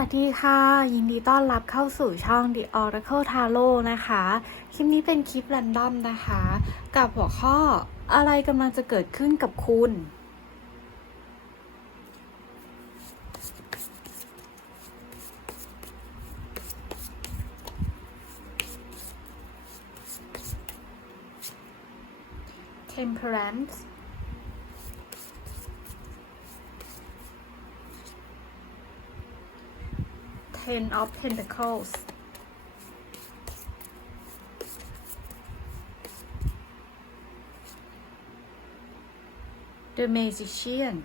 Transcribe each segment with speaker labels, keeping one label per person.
Speaker 1: สวัสดีค่ะ ยินดีต้อนรับเข้าสู่ช่อง The Oracle Tarot นะคะ คลิปนี้เป็นคลิป r รนดอมนะคะ กับหัวข้ออะไรกำลังจะเกิดขึ้นกับคุณ Temperance Ten of Pentacles magician,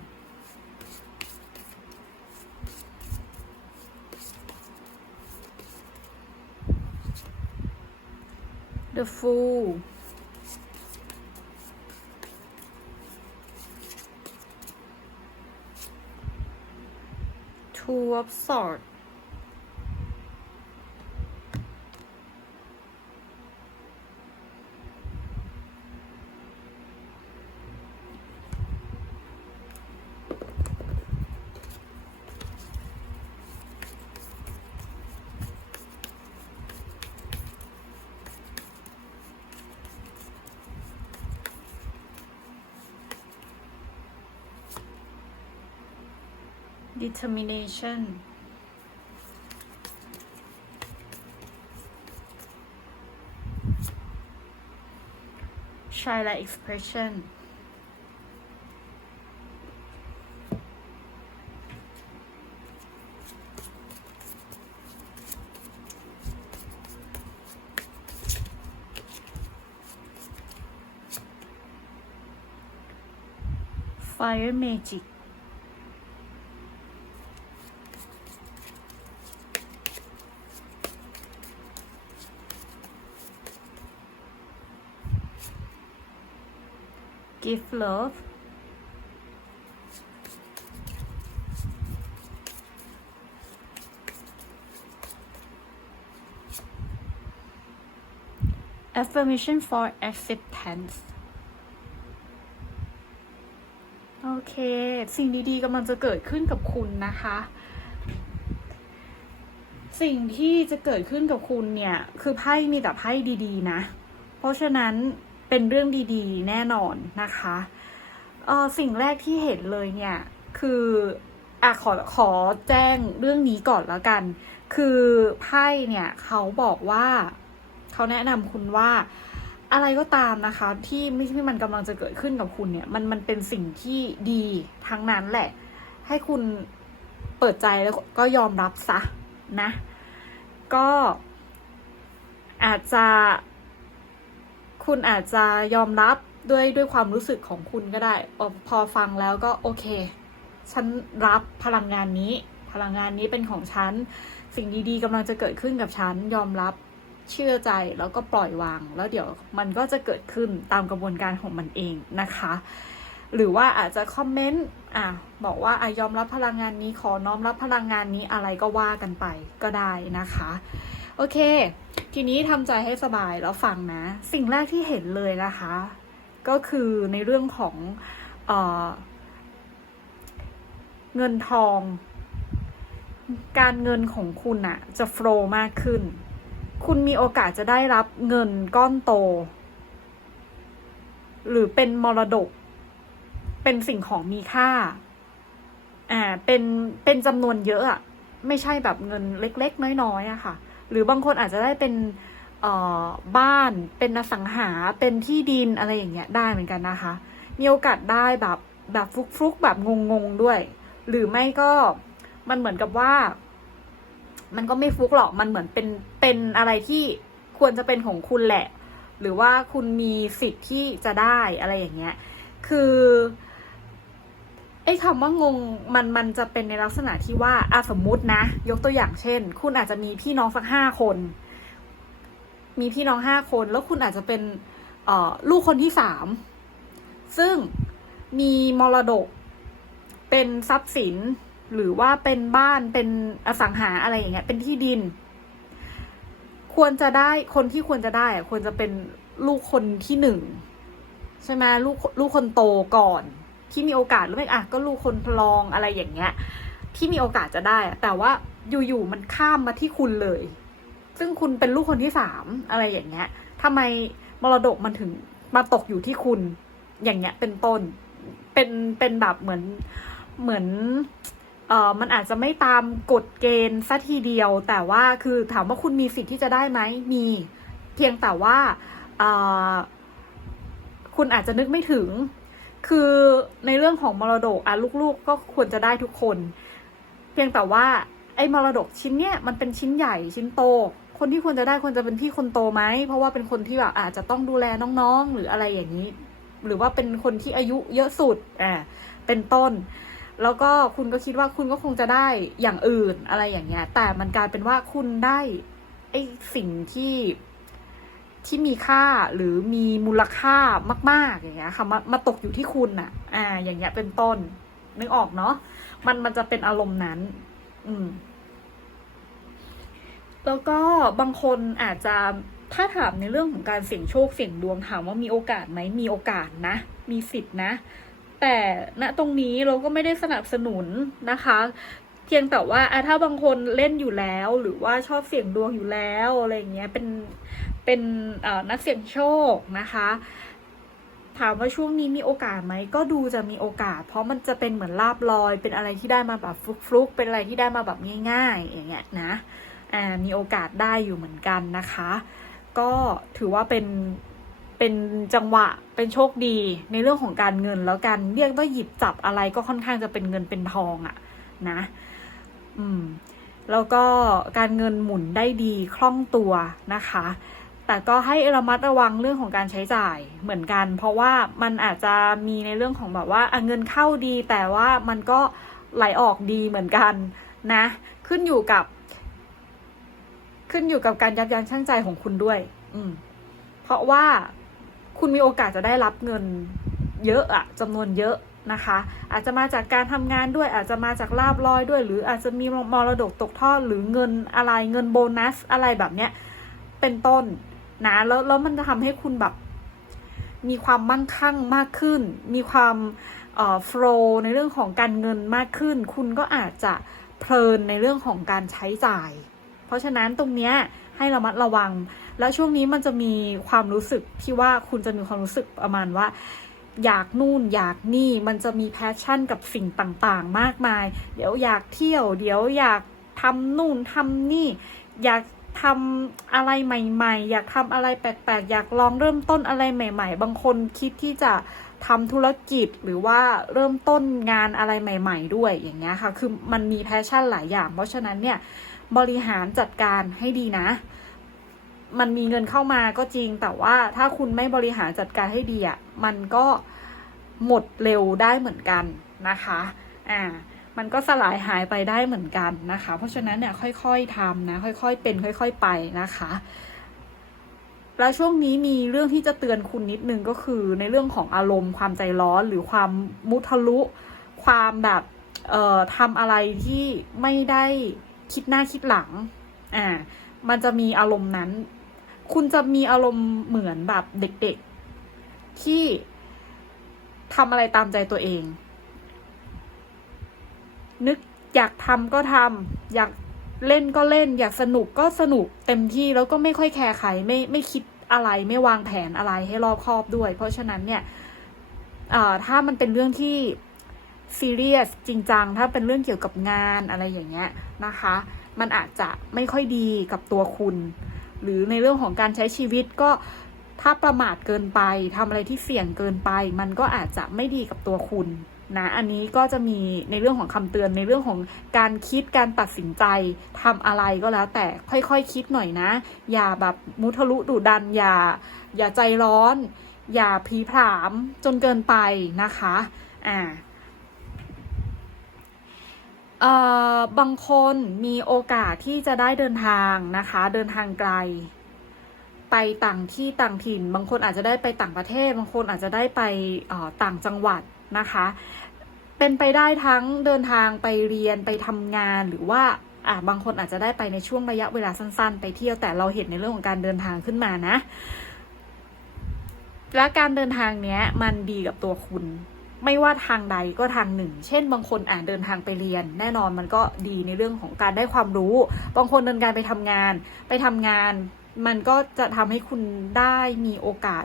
Speaker 1: The Fool. Two of Swords. Determination Shyla Expression. Fire Magic Give love Affirmation for acceptance โอเค สิ่งดีๆกำลังจะเกิดขึ้นกับคุณนะคะ สิ่งที่จะเกิดขึ้นกับคุณเนี่ย คือไพ่มีแต่ไพ่ดีๆนะ เพราะฉะนั้น เป็นเรื่องดีๆ แน่นอนนะคะเออสิ่งแรกที่เห็นเลยเนี่ยคืออะขอขอแจ้งเรื่องนี้ก่อนแล้วกัน คือไพ่เนี่ยเขาบอกว่าเขาแนะนำคุณว่าอะไรก็ตามนะคะ ที่ไม่ที่มันกำลังจะเกิดขึ้นกับคุณเนี่ย มันมันเป็นสิ่งที่ดีทั้งนั้นแหละ ให้คุณเปิดใจแล้วก็ยอมรับซะนะ ก็อาจจะ คุณอาจจะยอมรับด้วยด้วยความรู้สึกของคุณก็ได้พอฟังแล้วก็โอเค ฉันรับพลังงานนี้ พลังงานนี้เป็นของฉัน สิ่งดีๆกำลังจะเกิดขึ้นกับฉัน ยอมรับเชื่อใจแล้วก็ปล่อยวาง แล้วเดี๋ยวมันก็จะเกิดขึ้นตามกระบวนการของมันเองนะคะ หรือว่าอาจจะคอมเมนต์อะบอกว่าอะยอมรับพลังงานนี้ขอน้อมรับพลังงานนี้อะไรก็ว่ากันไปก็ได้นะคะ โอเค ทีนี้ทำใจให้สบายแล้วฟังนะ สิ่งแรกที่เห็นเลยนะคะ ก็คือในเรื่องของเออเงินทอง การเงินของคุณอะจะโฟล์มากขึ้น คุณมีโอกาสจะได้รับเงินก้อนโต หรือเป็นมรดก เป็นสิ่งของมีค่า อ่า เป็น เป็นจำนวนเยอะอะไม่ใช่แบบเงินเล็ก ๆ น้อยๆอะค่ะ หรือบางคนอาจจะได้เป็นเอ่อบ้านเป็นอสังหาเป็นที่ดินอะไรอย่างเงี้ยได้เหมือนกันนะคะ มีโอกาสได้แบบแบบฟลุกๆแบบงงๆด้วย หรือไม่ก็มันเหมือนกับว่า มันก็ไม่ฟลุกหรอกมันเหมือนเป็นเป็นอะไรที่ควรจะเป็นของคุณแหละ หรือว่าคุณมีสิทธิ์ที่จะได้อะไรอย่างเงี้ย คือ ไอ้คำว่างงมันมันจะเป็นในลักษณะที่ว่าอาสมมุตินะ ยกตัวอย่างเช่น คุณอาจจะมีพี่น้องสักห้าคน มีพี่น้องห้าคน แล้วคุณอาจจะเป็นเออลูกคนที่สามซึ่งมีมรดก เป็นทรัพย์สิน หรือว่าเป็นบ้านเป็นอสังหาอะไรอย่างเงี้ย เป็นที่ดิน ควรจะได้คนที่ควรจะได้ควรจะเป็นลูกคนที่หนึ่งใช่ไหมลูกลูกคนโตก่อน ที่มีโอกาสหรือไม่อะก็ลูกคนรองอะไรอย่างเงี้ย ที่มีโอกาสจะได้ แต่ว่าอยู่ๆมันข้ามมาที่คุณเลย ซึ่งคุณเป็นลูกคนที่สามอะไรอย่างเงี้ยทำไมมรดกมันถึงมาตกอยู่ที่คุณ อย่างเงี้ย เป็นต้น เป็นเป็นแบบเหมือนเหมือนเออมันอาจจะไม่ตามกฎเกณฑ์ซะทีเดียว แต่ว่าคือถามว่าคุณมีสิทธิ์ที่จะได้ไหมมี เพียงแต่ว่าคุณอาจจะนึกไม่ถึง คือในเรื่องของมรดกอะลูกๆ ก็ควรจะได้ทุกคน เพียงแต่ว่าไอ้มรดกชิ้นเนี้ยมันเป็นชิ้นใหญ่ชิ้นโต คนที่ควรจะได้ควรจะเป็นพี่คนโตไหม เพราะว่าเป็นคนที่แบบอาจจะต้องดูแลน้องๆ หรืออะไรอย่างนี้ หรือว่าเป็นคนที่อายุเยอะสุดอ่าเป็นต้น แล้วก็คุณก็คิดว่าคุณก็คงจะได้อย่างอื่นอะไรอย่างเงี้ย แต่มันกลายเป็นว่าคุณได้ไอ้สิ่งที่ ที่มีค่าหรือมีมูลค่ามาก ๆ อย่างเงี้ยค่ะมามาตกอยู่ที่คุณอะอ่า อย่างเงี้ยเป็นต้น นึกออกเนาะมันมันจะเป็นอารมณ์นั้น อืม แล้วก็บางคนอาจจะถ้าถามในเรื่องของการเสี่ยงโชคเสี่ยงดวงถามว่ามีโอกาสไหมมีโอกาสนะ มีสิทธินะ แต่ณตรงนี้เราก็ไม่ได้สนับสนุนนะคะเพียงแต่ว่าอะถ้าบางคนเล่นอยู่แล้ว หรือว่าชอบเสี่ยงดวงอยู่แล้วอะไรอย่างเงี้ยเป็น เป็นนักเสี่ยงโชคนะคะ ถามว่าช่วงนี้มีโอกาสไหมก็ดูจะมีโอกาส เพราะมันจะเป็นเหมือนลาบลอย เป็นอะไรที่ได้มาแบบฟลุกๆเป็นอะไรที่ได้มาแบบง่าย ๆ อย่างเงี้ยนะอ่ามีโอกาสได้อยู่เหมือนกันนะคะ ก็ถือว่าเป็นเป็นจังหวะเป็นโชคดีในเรื่องของการเงินแล้วกันเรียกว่าหยิบจับอะไรก็ค่อนข้างจะเป็นเงินเป็นทองอะนะ อืม แล้วก็การเงินหมุนได้ดีคล่องตัวนะคะ แต่ก็ให้ระมัดระวังเรื่องของการใช้จ่ายเหมือนกัน เพราะว่ามันอาจจะมีในเรื่องของแบบว่าเงินเข้าดี แต่ว่ามันก็ไหลออกดีเหมือนกันนะ ขึ้นอยู่กับ ขึ้นอยู่กับการยับยั้งชั่งใจของคุณด้วย อืม เพราะว่าคุณมีโอกาสจะได้รับเงินเยอะอะจำนวนเยอะนะคะ อาจจะมาจากการทำงานด้วย อาจจะมาจากลาบลอยด้วย หรืออาจจะมีมรดกตกทอดหรือเงินอะไรเงินโบนัสอะไรแบบเนี้ย เป็นต้น นะแล้วแล้วมันจะทำให้คุณแบบ มีความมั่งคั่งมากขึ้น มีความเอ่อ flow ในเรื่องของการเงินมากขึ้น คุณก็อาจจะเพลินในเรื่องของการใช้จ่าย เพราะฉะนั้นตรงเนี้ยให้ระมัดระวัง แล้วช่วงนี้มันจะมีความรู้สึกที่ว่าคุณจะมีความรู้สึกประมาณว่า อยากนู่นอยากนี่มันจะมีแพชชั่นกับสิ่งต่างๆ มากมาย เดี๋ยวอยากเที่ยว เดี๋ยวอยากทำนู่นทำนี่ อยาก ทำอะไรใหม่ ๆ อยากทำอะไรแปลกๆ อยากลองเริ่มต้นอะไรใหม่ ๆ บางคนคิดที่จะทำธุรกิจหรือว่าเริ่มต้นงานอะไรใหม่ ๆ ด้วยอย่างเงี้ยค่ะ คือมันมีแพชชั่นหลายอย่าง เพราะฉะนั้นเนี่ยบริหารจัดการให้ดีนะ มันมีเงินเข้ามาก็จริง แต่ว่าถ้าคุณไม่บริหารจัดการให้ดีอะ มันก็หมดเร็วได้เหมือนกันนะคะ อ่า มันก็สลายหายไปได้เหมือนกันนะคะ เพราะฉะนั้นเนี่ยค่อยๆทำนะค่อยๆ เป็นค่อย ๆ ไปนะคะแล้วช่วงนี้มีเรื่องที่จะเตือนคุณนิดนึงก็คือ ในเรื่องของอารมณ์ความใจร้อนหรือความมุทะลุ ความแบบเอ่อทำอะไรที่ไม่ได้คิดหน้าคิดหลังอ่ามันจะมีอารมณ์นั้น คุณจะมีอารมณ์เหมือนแบบเด็กๆ ที่ทำอะไรตามใจตัวเอง นึกอยากทำก็ทำอยากเล่นก็เล่น อยากสนุกก็สนุกเต็มที่แล้วก็ไม่ค่อยแคร์ใครไม่ไม่คิดอะไรไม่วางแผนอะไรให้รอบคอบด้วย เพราะฉะนั้นเนี่ยถ้ามันเป็นเรื่องที่ซีเรียสจริงจังถ้าเป็นเรื่องเกี่ยวกับงานอะไรอย่างเงี้ยนะคะ มันอาจจะไม่ค่อยดีกับตัวคุณ หรือในเรื่องของการใช้ชีวิตก็ถ้าประมาทเกินไปทำอะไรที่เสี่ยงเกินไป มันก็อาจจะไม่ดีกับตัวคุณ นะ อันนี้ก็จะมีในเรื่องของคำเตือนในเรื่องของการคิดการตัดสินใจทำอะไรก็แล้ว แต่ค่อยๆคคิดหน่อยนะ อย่าแบบมุทะลุดุดัน อย่าอย่าใจร้อน อย่าพลีผามจนเกินไปนะคะอ่าเออบางคนมีโอกาสที่จะได้เดินทางนะคะ เดินทางไกล ไปต่างที่ต่างถิ่น บางคนอาจจะได้ไปต่างประเทศ บางคนอาจจะได้ไปต่างจังหวัดนะคะ เป็นไปได้ทั้งเดินทางไปเรียนไปทำงานหรือว่าอ่าบางคนอาจจะได้ไปในช่วงระยะเวลาสั้น ๆ ไปเที่ยวแต่เราเห็นในเรื่องของการเดินทางขึ้นมานะ และการเดินทางเนี้ยมันดีกับตัวคุณไม่ว่าทางใดก็ทางหนึ่ง เช่น บางคนอ่านเดินทางไปเรียน แน่นอนมันก็ดีในเรื่องของการได้ความรู้ บางคนเดินการไปทำงาน ไปทำงาน มันก็จะทำให้คุณได้มีโอกาส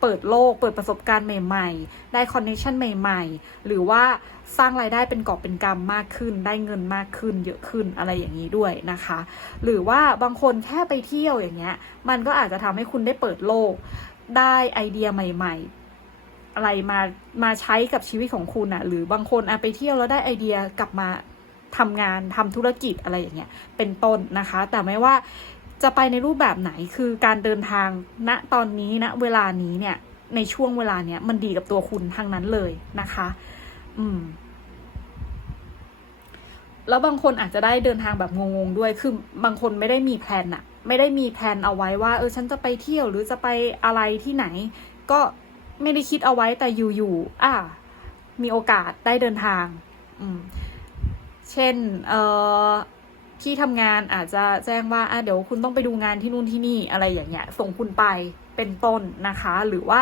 Speaker 1: เปิดโลก เปิดประสบการณ์ใหม่ ๆ ได้คอนเนคชันใหม่ ๆ หรือว่าสร้างรายได้เป็นกอบเป็นกำมากขึ้น ได้เงินมากขึ้น เยอะขึ้นอะไรอย่างนี้ด้วยนะคะ หรือว่าบางคนแค่ไปเที่ยวอย่างเงี้ย มันก็อาจจะทำให้คุณได้เปิดโลก ได้ไอเดียใหม่ ๆอะไรมามาใช้กับชีวิตของคุณอะหรือบางคนอะไปเที่ยวแล้วได้ไอเดียกลับมาทำงานทำธุรกิจอะไรอย่างเงี้ยเป็นต้นนะคะ แต่ไม่ว่า จะไปในรูปแบบไหนคือการเดินทางณตอนนี้ณเวลานี้เนี่ยในช่วงเวลาเนี้ยมันดีกับตัวคุณทั้งนั้นเลยนะคะ อืม แล้วบางคนอาจจะได้เดินทางแบบงงๆด้วย คือบางคนไม่ได้มีแพลนอะไม่ได้มีแพลนเอาไว้ว่า เออ ฉันจะไปเที่ยวหรือจะไปอะไรที่ไหน ก็ไม่ได้คิดเอาไว้แต่อยู่ๆอะมีโอกาสได้เดินทาง อืม เช่น เอ่อ ที่ทำงานอาจจะแจ้งว่าอะเดี๋ยวคุณต้องไปดูงานที่นู่นที่นี่อะไรอย่างเงี้ยส่งคุณไปเป็นต้นนะคะ หรือว่า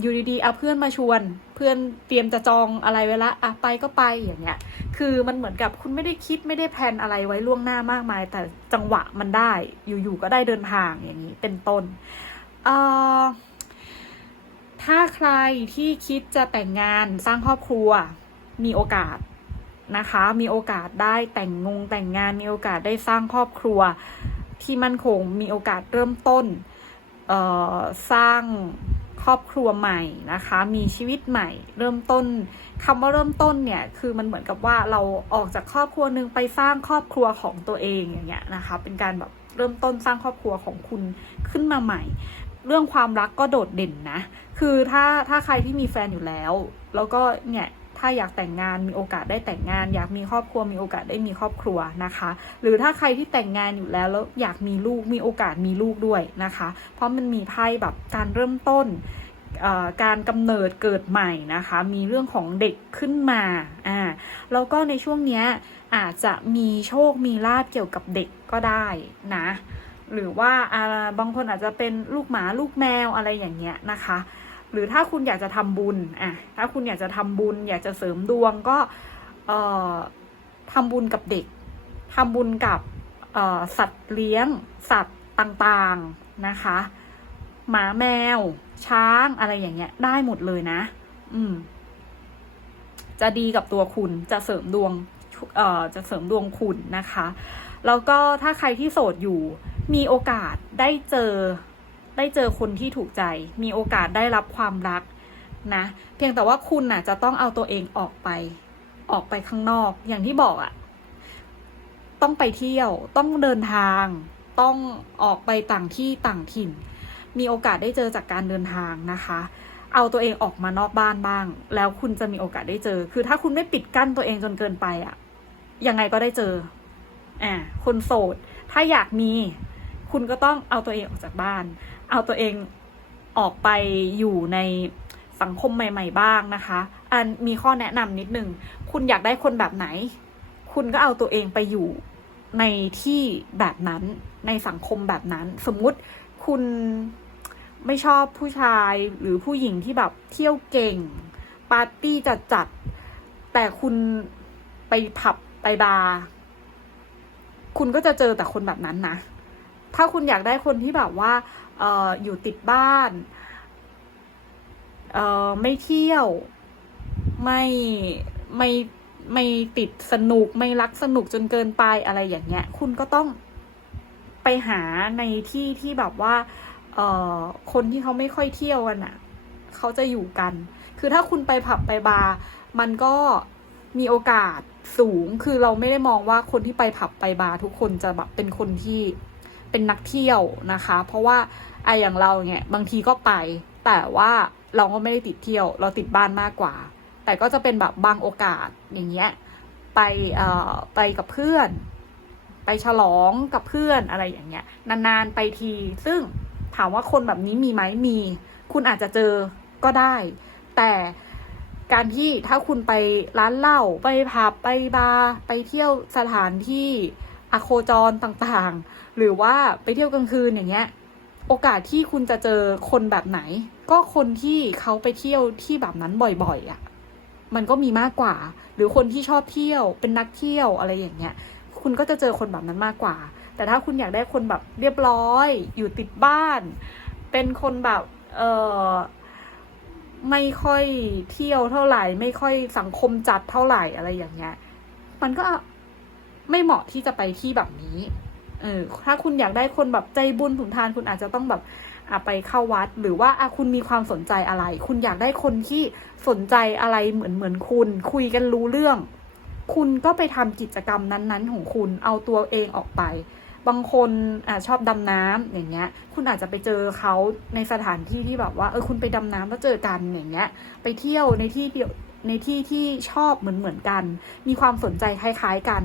Speaker 1: อยู่ดีๆเอาเพื่อนมาชวน เพื่อนเตรียมจะจองอะไรไว้ละอะไปก็ไปอย่างเงี้ย คือมันเหมือนกับคุณไม่ได้คิดไม่ได้แพลนอะไรไว้ล่วงหน้ามากมาย แต่จังหวะมันได้อยู่ๆก็ได้เดินทางอย่างนี้เป็นต้นถ้าใครที่คิดจะแต่งงานสร้างครอบครัวมีโอกาส นะคะ มีโอกาสได้แต่งงงแต่งงาน มีโอกาสได้สร้างครอบครัวที่มั่นคง มีโอกาสเริ่มต้นสร้างครอบครัวใหม่นะคะ มีชีวิตใหม่ เริ่มต้นคำว่าเริ่มต้นเนี่ยคือมันเหมือนกับว่าเราออกจากครอบครัวหนึ่งไปสร้างครอบครัวของตัวเองอย่างเงี้ยนะคะ เป็นการแบบเริ่มต้นสร้างครอบครัวของคุณขึ้นมาใหม่ เรื่องความรักก็โดดเด่นนะ คือถ้าถ้าใครที่มีแฟนอยู่แล้ว แล้วก็เนี่ย ถ้าอยากแต่งงานมีโอกาสได้แต่งงาน อยากมีครอบครัวมีโอกาสได้มีครอบครัวนะคะ หรือถ้าใครที่แต่งงานอยู่แล้วแล้วอยากมีลูกมีโอกาสมีลูกด้วยนะคะ เพราะมันมีไพ่แบบการเริ่มต้นการกำเนิดเกิดใหม่นะคะ มีเรื่องของเด็กขึ้นมาอ่าแล้วก็ในช่วงเนี้ยอาจจะมีโชคมีลาบเกี่ยวกับเด็กก็ได้นะ หรือว่าอ่าบางคนอาจจะเป็นลูกหมาลูกแมวอะไรอย่างเงี้ยนะคะ หรือถ้าคุณอยากจะทำบุญอะถ้าคุณอยากจะทำบุญ อยากจะเสริมดวงก็เอ่อทำบุญกับเด็กทำบุญกับเอ่อสัตว์เลี้ยง สัตว์ต่างๆนะคะ หมาแมว ช้างอะไรอย่างเงี้ย ได้หมดเลยนะ อืม จะดีกับตัวคุณจะเสริมดวงเอ่อจะเสริมดวงคุณนะคะ แล้วก็ถ้าใครที่โสดอยู่มีโอกาสได้เจอ ได้เจอคนที่ถูกใจ มีโอกาสได้รับความรักนะ เพียงแต่ว่าคุณน่ะจะต้องเอาตัวเองออกไป ออกไปข้างนอก อย่างที่บอกอะ่ะ ต้องไปเที่ยว ต้องเดินทาง ต้องออกไปต่างที่ต่างถิ่น มีโอกาสได้เจอจากการเดินทางนะคะ เอาตัวเองออกมานอกบ้านบ้าง แล้วคุณจะมีโอกาสได้เจอ คือถ้าคุณไม่ปิดกั้นตัวเองจนเกินไปอะ่ะ ยังไงก็ได้เจอ อ่า คนโสด ถ้าอยากมี คุณก็ต้องเอาตัวเองออกจากบ้าน เอาตัวเองออกไปอยู่ในสังคมใหม่ ๆ บ้างนะคะ อันมีข้อแนะนำนิดนึง คุณอยากได้คนแบบไหน คุณก็เอาตัวเองไปอยู่ในที่แบบนั้นในสังคมแบบนั้น สมมุติคุณไม่ชอบผู้ชายหรือผู้หญิงที่แบบเที่ยวเก่ง ปาร์ตี้จัดจัดๆแต่คุณไปผับไปบาร์คุณก็จะเจอแต่คนแบบนั้นนะ ถ้าคุณอยากได้คนที่แบบว่าเอออยู่ติดบ้านเออไม่เที่ยว ไม่ไม่ไม่ติดสนุกไม่รักสนุกจนเกินไปอะไรอย่างเงี้ย คุณก็ต้องไปหาในที่ที่แบบว่า เออคนที่เขาไม่ค่อยเที่ยวกันอะ เขาจะอยู่กัน คือถ้าคุณไปผับไปบาร์มันก็มีโอกาสสูง คือเราไม่ได้มองว่าคนที่ไปผับไปบาร์ทุกคนจะแบบเป็นคนที่ เป็นนักเที่ยวนะคะ เพราะว่าไออย่างเราเนี่ยบางทีก็ไป แต่ว่าเราก็ไม่ได้ติดเที่ยว เราติดบ้านมากกว่า แต่ก็จะเป็นแบบบางโอกาสอย่างเงี้ยไปเอ่อไปกับเพื่อน ไปฉลองกับเพื่อนอะไรอย่างเงี้ยนานๆไปที ซึ่งถามว่าคนแบบนี้มีไหมมี คุณอาจจะเจอก็ได้ แต่การที่ถ้าคุณไปร้านเหล้าไปผับไปบาร์ไปเที่ยวสถานที่ อโคจรต่างๆ หรือว่าไปเที่ยวกลางคืนอย่างเงี้ย โอกาสที่คุณจะเจอคนแบบไหน ก็คนที่เขาไปเที่ยวที่แบบนั้นบ่อยๆอะ่ะ มันก็มีมากกว่า หรือคนที่ชอบเที่ยวเป็นนักเที่ยวอะไรอย่างเงี้ย คุณก็จะเจอคนแบบนั้นมากกว่า แต่ถ้าคุณอยากได้คนแบบเรียบร้อย อยู่ติดบ้าน เป็นคนแบบเออไม่ค่อยเที่ยวเท่าไหร่ ไม่ค่อยสังคมจัดเท่าไหร่อะไรอย่างเงี้ย มันก็ ไม่เหมาะที่จะไปที่แบบนี้ เออ ถ้าคุณอยากได้คนแบบใจบุญถุนทานคุณอาจจะต้องแบบอะไปเข้าวัด หรือว่าอะคุณมีความสนใจอะไร คุณอยากได้คนที่สนใจอะไรเหมือนเหมือนคุณ คุยกันรู้เรื่อง คุณก็ไปทำกิจกรรมนั้นๆ ของคุณ เอาตัวเองออกไป บางคนอชอบดำน้ำอย่างเงี้ย คุณอาจจะไปเจอเขาในสถานที่ที่แบบว่า เออ คุณไปดำน้ำแล้วเจอกันอย่างเงี้ย ไปเที่ยวในที่เดียวในที่ที่ชอบเหมือนเหมือนกัน มีความสนใจคล้าย ๆ กัน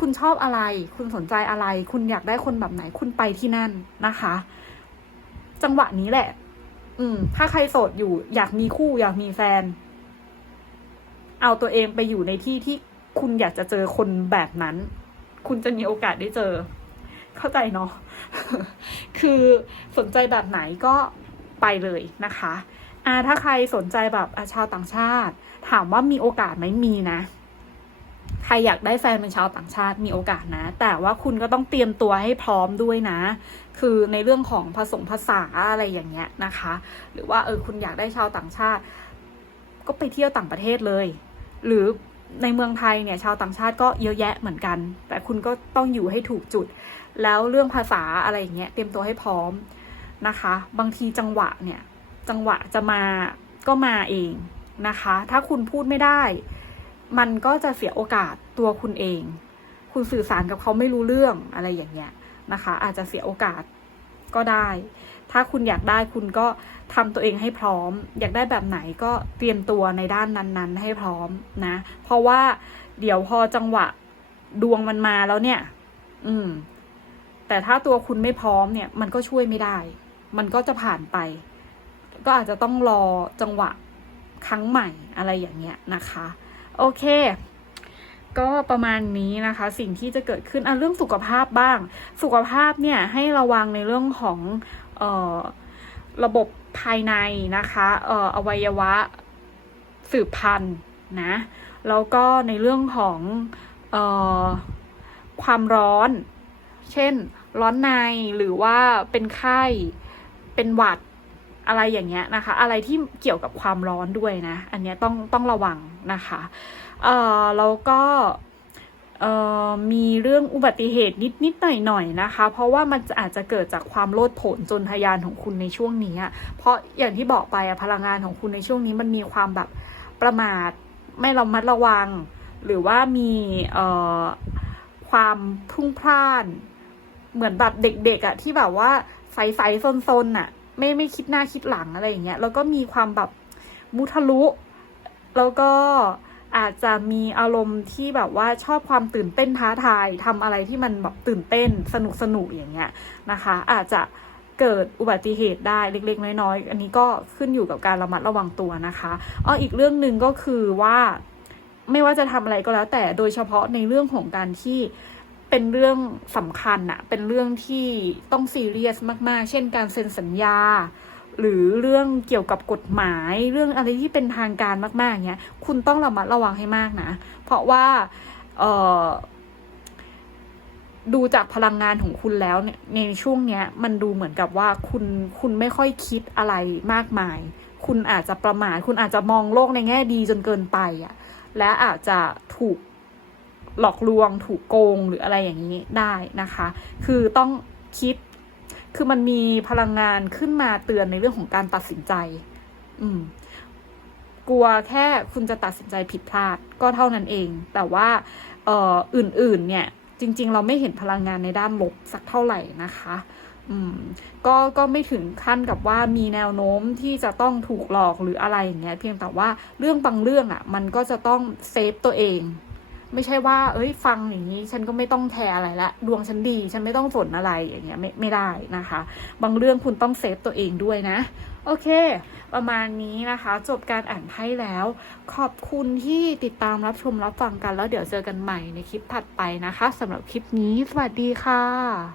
Speaker 1: คุณชอบอะไร คุณสนใจอะไร คุณอยากได้คนแบบไหน คุณไปที่นั่นนะคะ จังหวะนี้แหละ อืม ถ้าใครโสดอยู่ อยากมีคู่ อยากมีแฟน เอาตัวเองไปอยู่ในที่ที่คุณอยากจะเจอคนแบบนั้น คุณจะมีโอกาสได้เจอ เข้าใจเนาะ คือสนใจแบบไหนก็ไปเลยนะคะอ่าถ้าใครสนใจแบบอะชาวต่างชาติ ถามว่ามีโอกาสไหมมีนะ ใครอยากได้แฟนเป็นชาวต่างชาติมีโอกาสนะ แต่ว่าคุณก็ต้องเตรียมตัวให้พร้อมด้วยนะ คือในเรื่องของผสมภาษาอะไรอย่างเงี้ยนะคะ หรือว่าเออคุณอยากได้ชาวต่างชาติ ก็ไปเที่ยวต่างประเทศเลย หรือในเมืองไทยเนี่ยชาวต่างชาติก็เยอะแยะเหมือนกัน แต่คุณก็ต้องอยู่ให้ถูกจุด แล้วเรื่องภาษาอะไรอย่างเงี้ยเตรียมตัวให้พร้อมนะคะ บางทีจังหวะเนี่ยจังหวะจะมาก็มาเองนะคะ ถ้าคุณพูดไม่ได้ มันก็จะเสียโอกาสตัวคุณเอง คุณสื่อสารกับเขาไม่รู้เรื่องอะไรอย่างเงี้ยนะคะ อาจจะเสียโอกาสก็ได้ ถ้าคุณอยากได้คุณก็ทำตัวเองให้พร้อม อยากได้แบบไหนก็เตรียมตัวในด้านนั้น ๆ ให้พร้อมนะ เพราะว่าเดี๋ยวพอจังหวะดวงมันมาแล้วเนี่ย อืม แต่ถ้าตัวคุณไม่พร้อมเนี่ย มันก็ช่วยไม่ได้ มันก็จะผ่านไป ก็อาจจะต้องรอจังหวะครั้งใหม่อะไรอย่างเงี้ยนะคะ โอเค ก็ประมาณนี้นะคะ สิ่งที่จะเกิดขึ้นอะเรื่องสุขภาพบ้าง สุขภาพเนี่ยให้ระวังในเรื่องของเอ่อระบบภายในนะคะเอ่ออวัยวะสืบพันธุ์นะ แล้วก็ในเรื่องของเอ่อความร้อน เช่น ร้อนในหรือว่าเป็นไข้ เป็นหวัด อะไรอย่างเงี้ยนะคะ อะไรที่เกี่ยวกับความร้อนด้วยนะ อันเนี้ยต้องต้องระวังนะคะเอ่อแล้วก็เออมีเรื่องอุบัติเหตุนิดนิดหน่อยหน่อยนะคะ เพราะว่ามันจะอาจจะเกิดจากความโลดโผนจนทยานของคุณในช่วงนี้เพราะอย่างที่บอกไปอะพลังงานของคุณในช่วงนี้มันมีความแบบประมาทไม่ระมัดระวัง หรือว่ามีเออความพุ่งพล่าน เหมือนแบบเด็กๆอะที่แบบว่าใสๆซนๆอะ ไม่ไม่คิดหน้าคิดหลังอะไรอย่างเงี้ยแล้วก็มีความแบบมุทะลุ แล้วก็อาจจะมีอารมณ์ที่แบบว่าชอบความตื่นเต้นท้าทายทำอะไรที่มันแบบตื่นเต้นสนุกสนุกอย่างเงี้ยนะคะ อาจจะเกิดอุบัติเหตุได้เล็ก ๆ น้อยๆอันนี้ก็ขึ้นอยู่กับการระมัดระวังตัวนะคะอ้ออีกเรื่องหนึ่งก็คือว่าไม่ว่าจะทำอะไรก็แล้วแต่โดยเฉพาะในเรื่องของการที่ เป็นเรื่องสำคัญอะเป็นเรื่องที่ต้องซีเรียสมาก ๆ เช่นการเซ็นสัญญา หรือเรื่องเกี่ยวกับกฎหมาย เรื่องอะไรที่เป็นทางการมาก ๆ เนี้ย คุณต้องระมัดระวังให้มากนะ เพราะว่าเออดูจากพลังงานของคุณแล้วเนี่ยในช่วงเนี้ย มันดูเหมือนกับว่าคุณคุณไม่ค่อยคิดอะไรมากมาย คุณอาจจะประมาทคุณอาจจะมองโลกในแง่ดีจนเกินไปอะ่ะ และอาจจะถูก หลอกลวง ถูกโกงหรืออะไรอย่างนี้ได้นะคะ คือต้องคิด คือมันมีพลังงานขึ้นมาเตือนในเรื่องของการตัดสินใจ อืม กลัวแค่คุณจะตัดสินใจผิดพลาดก็เท่านั้นเอง แต่ว่าเอ่ออื่น ๆ เนี่ย จริง ๆ เราไม่เห็นพลังงานในด้านลบสักเท่าไหร่นะคะอืมก็ก็ไม่ถึงขั้นกับว่ามีแนวโน้มที่จะต้องถูกหลอกหรืออะไรอย่างเงี้ยเพียงแต่ว่าเรื่องบางเรื่องอะ่ะ มันก็จะต้องเซฟตัวเอง ไม่ใช่ว่า เอ้ย ฟังอย่างนี้ ฉันก็ไม่ต้องแคร์อะไรละ ดวงฉันดี ฉันไม่ต้องสนอะไรอย่างเงี้ยไม่ไม่ได้นะคะ บางเรื่องคุณต้องเซฟตัวเองด้วยนะ โอเค ประมาณนี้นะคะ จบการอ่านไพ่แล้ว ขอบคุณที่ติดตามรับชมรับฟังกันแล้วเดี๋ยวเจอกันใหม่ในคลิปถัดไปนะคะสำหรับคลิปนี้ สวัสดีค่ะ